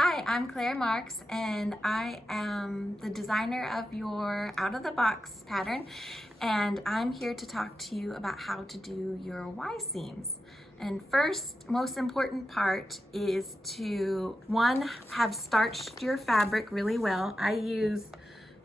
Hi, I'm Claire Marks and I am the designer of your out of the box pattern, and I'm here to talk to you about how to do your Y seams. And first, most important part is to have starched your fabric really well. I use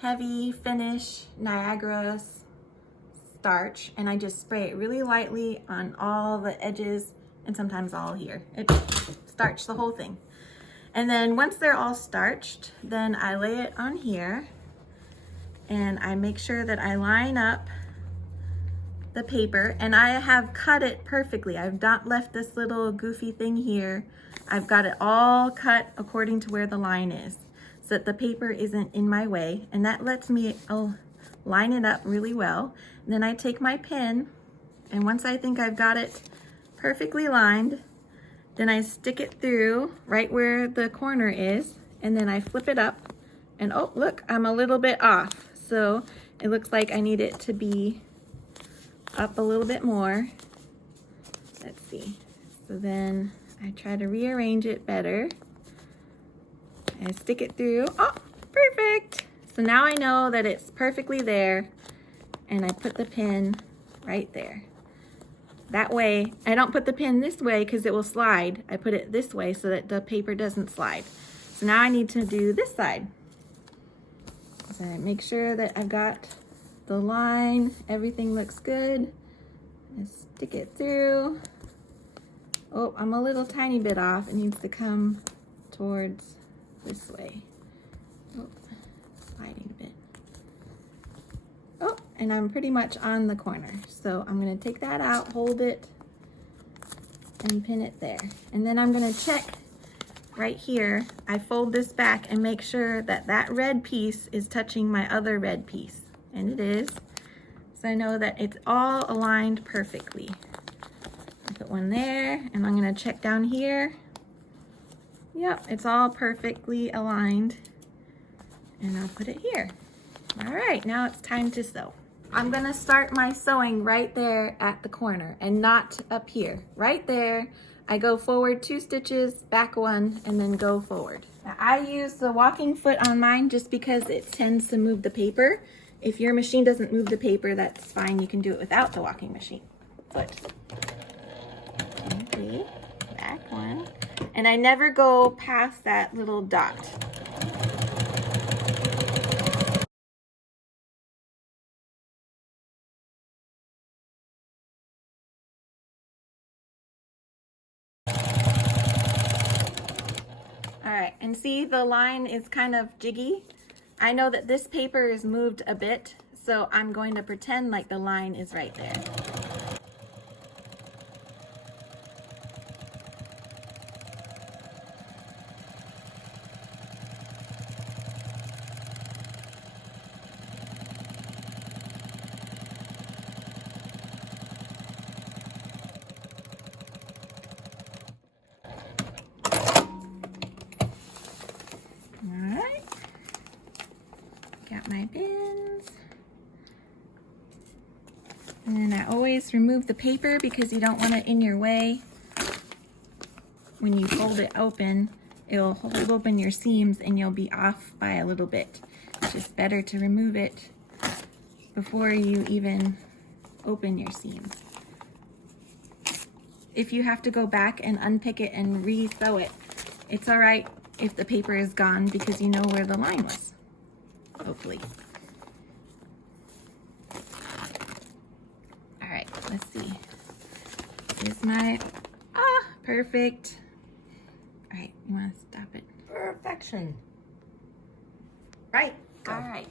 heavy finish Niagara starch and I just spray it really lightly on all the edges and sometimes all here. It starched the whole thing. And then once they're all starched, then I lay it on here and I make sure that I line up the paper, and I have cut it perfectly. I've not left this little goofy thing here. I've got it all cut according to where the line is so that the paper isn't in my way, and that lets me line it up really well. And then I take my pin, and once I think I've got it perfectly lined, then I stick it through right where the corner is, and then I flip it up, and oh, look, I'm a little bit off. So it looks like I need it to be up a little bit more. Let's see. So then I try to rearrange it better. I stick it through. Oh, perfect. So now I know that it's perfectly there, and I put the pin right there. That way, I don't put the pin this way because it will slide. I put it this way so that the paper doesn't slide. So now I need to do this side. So I make sure that I've got the line, everything looks good. I stick it through. Oh, I'm a little tiny bit off. It needs to come towards this way. Oh, sliding a bit. Oh, and I'm pretty much on the corner. So I'm gonna take that out, hold it, and pin it there. And then I'm gonna check right here. I fold this back and make sure that that red piece is touching my other red piece. And it is. So I know that it's all aligned perfectly. I put one there, and I'm gonna check down here. Yep, it's all perfectly aligned. And I'll put it here. All right, now it's time to sew. I'm gonna start my sewing right there at the corner and not up here. Right there, I go forward 2 stitches, back 1, and then go forward. Now, I use the walking foot on mine just because it tends to move the paper. If your machine doesn't move the paper, that's fine. You can do it without the walking machine foot. Okay, back 1. And I never go past that little dot. All right, and see the line is kind of jiggy. I know that this paper is moved a bit, so I'm going to pretend like the line is right there. All right, got my pins. And then I always remove the paper because you don't want it in your way. When you fold it open, it'll hold open your seams and you'll be off by a little bit. It's just better to remove it before you even open your seams. If you have to go back and unpick it and re-sew it, it's all right if the paper is gone because you know where the line was, hopefully. All right, let's see. Here's my, perfect. All right, you wanna stop it? Perfection. Right. Go. All right,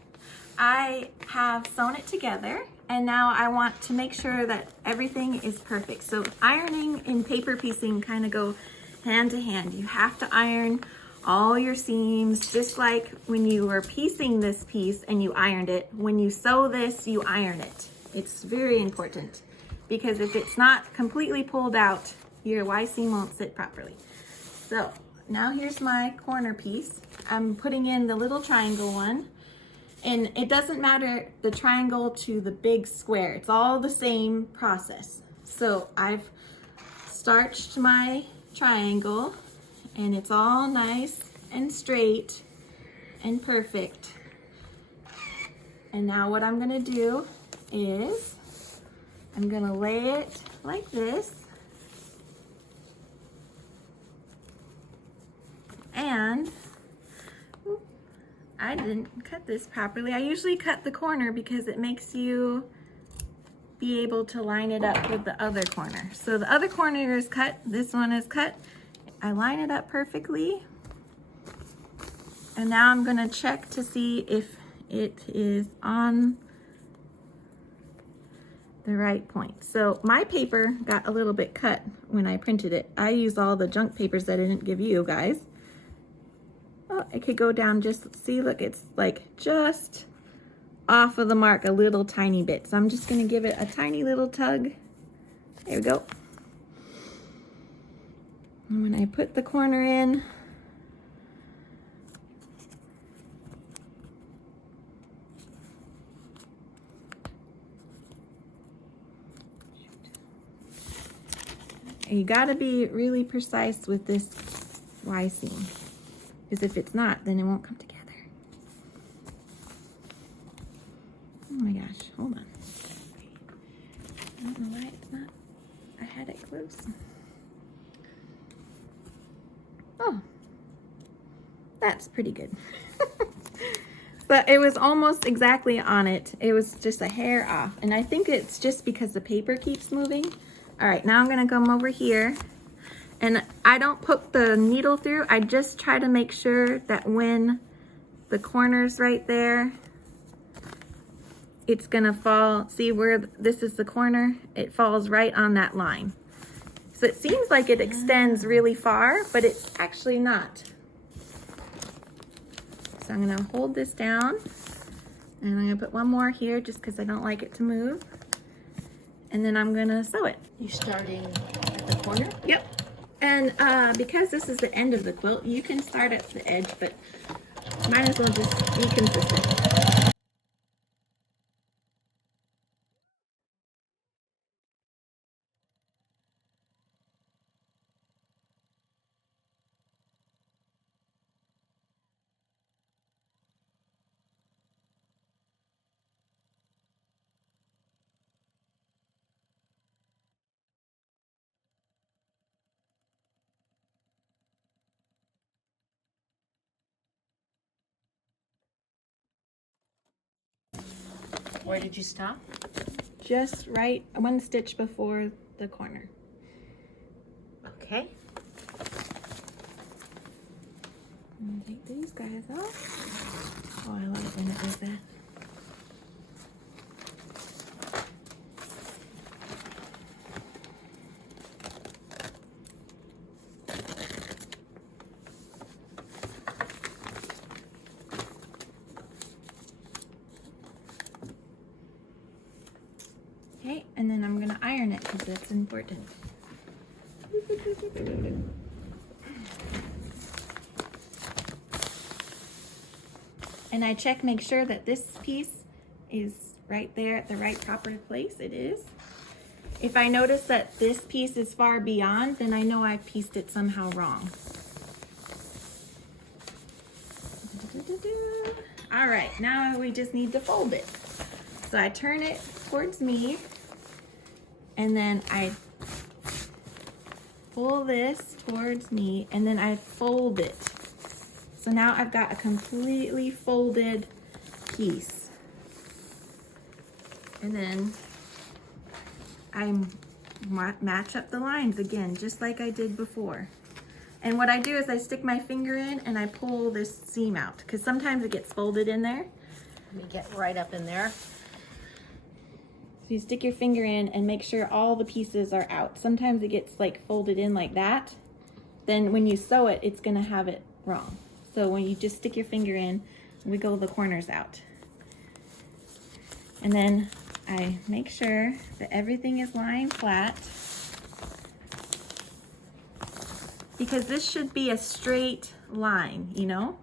I have sewn it together, and now I want to make sure that everything is perfect. So ironing and paper piecing kind of go hand to hand. You have to iron all your seams, just like when you were piecing this piece and you ironed it. When you sew this, you iron it. It's very important because if it's not completely pulled out, your Y seam won't sit properly. So now here's my corner piece. I'm putting in the little triangle one, and it doesn't matter the triangle to the big square. It's all the same process. So I've starched my triangle and it's all nice and straight and perfect. And now what I'm gonna do is I'm gonna lay it like this. And I didn't cut this properly. I usually cut the corner because it makes you be able to line it up with the other corner. So the other corner is cut, this one is cut. I line it up perfectly. And now I'm gonna check to see if it is on the right point. So my paper got a little bit cut when I printed it. I used all the junk papers that I didn't give you guys. Oh, it could go down just, see, look, it's like just off of the mark a little tiny bit. So I'm just gonna give it a tiny little tug. There we go. And when I put the corner in, you gotta be really precise with this Y seam, because if it's not, then it won't come together. Oh my gosh, hold on. I don't know why it's not, I had it close. Oh, that's pretty good. But it was almost exactly on it. It was just a hair off. And I think it's just because the paper keeps moving. All right, now I'm gonna come over here. And I don't poke the needle through. I just try to make sure that when the corner's right there, it's gonna fall. See where this is the corner? It falls right on that line. So it seems like it extends really far, but it's actually not. So I'm gonna hold this down, and I'm gonna put one more here just because I don't like it to move. And then I'm gonna sew it. You starting at the corner? Yep. And because this is the end of the quilt, you can start at the edge, but might as well just be consistent. Where did you stop? Just right one stitch before the corner. Okay. I'm gonna take these guys off. Oh, I love it when it does that. Okay, and then I'm gonna iron it because that's important. And I check, make sure that this piece is right there at the right proper place. It is. If I notice that this piece is far beyond, then I know I've pieced it somehow wrong. All right, now we just need to fold it. So I turn it towards me, and then I pull this towards me, and then I fold it. So now I've got a completely folded piece. And then I match up the lines again, just like I did before. And what I do is I stick my finger in and I pull this seam out, because sometimes it gets folded in there. Let me get right up in there. So you stick your finger in and make sure all the pieces are out. Sometimes it gets like folded in like that. Then when you sew it, it's gonna have it wrong. So when you just stick your finger in, wiggle the corners out. And then I make sure that everything is lying flat, because this should be a straight line, you know?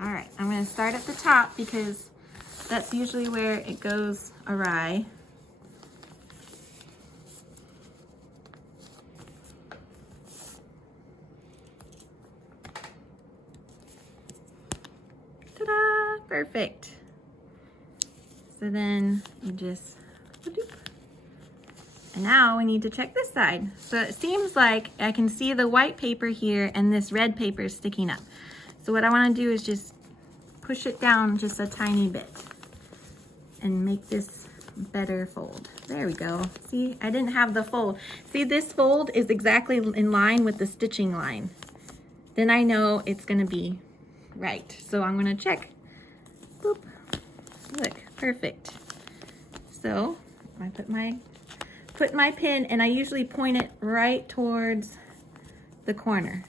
All right, I'm gonna start at the top because that's usually where it goes awry. perfect. So then you just, and now we need to check this side. So it seems like I can see the white paper here and this red paper is sticking up. So what I want to do is just push it down just a tiny bit and make this better fold. There we go. See, I didn't have the fold. See, this fold is exactly in line with the stitching line. Then I know it's gonna be right. So I'm gonna check. Boop. Look, perfect. So I put my pin, and I usually point it right towards the corner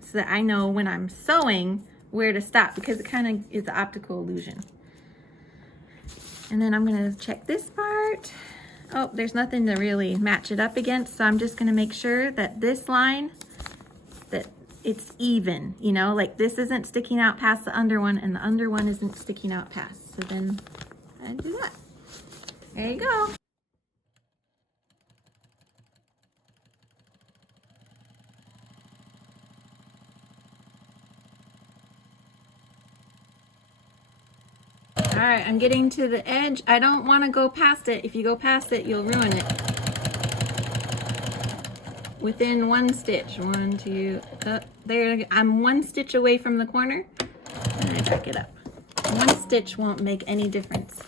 so that I know when I'm sewing where to stop, because it kind of is the optical illusion. And then I'm gonna check this part. Oh, there's nothing to really match it up against, so I'm just gonna make sure that this line, that it's even, you know, like this isn't sticking out past the under one and the under one isn't sticking out past. So then I do that. There you go. All right, I'm getting to the edge. I don't want to go past it. If you go past it, you'll ruin it. Within one stitch, 1, 2, there, I'm 1 stitch away from the corner, and I back it up. 1 stitch won't make any difference.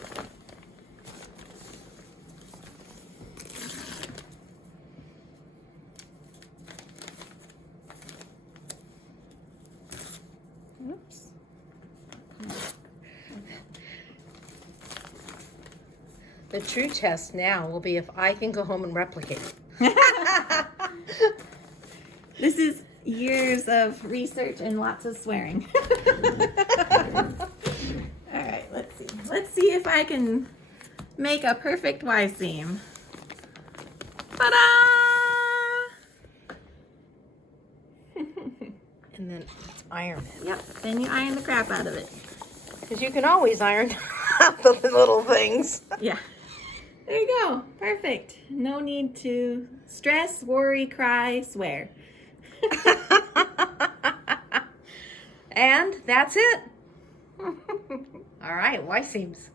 Oops. The true test now will be if I can go home and replicate. This is years of research and lots of swearing. All right, let's see. Let's see if I can make a perfect Y seam. Ta-da! And then let's iron it. Yep, then you iron the crap out of it. Because you can always iron out the little things. Yeah. There you go. Perfect. No need to stress, worry, cry, swear. And that's it. All right, Y seams.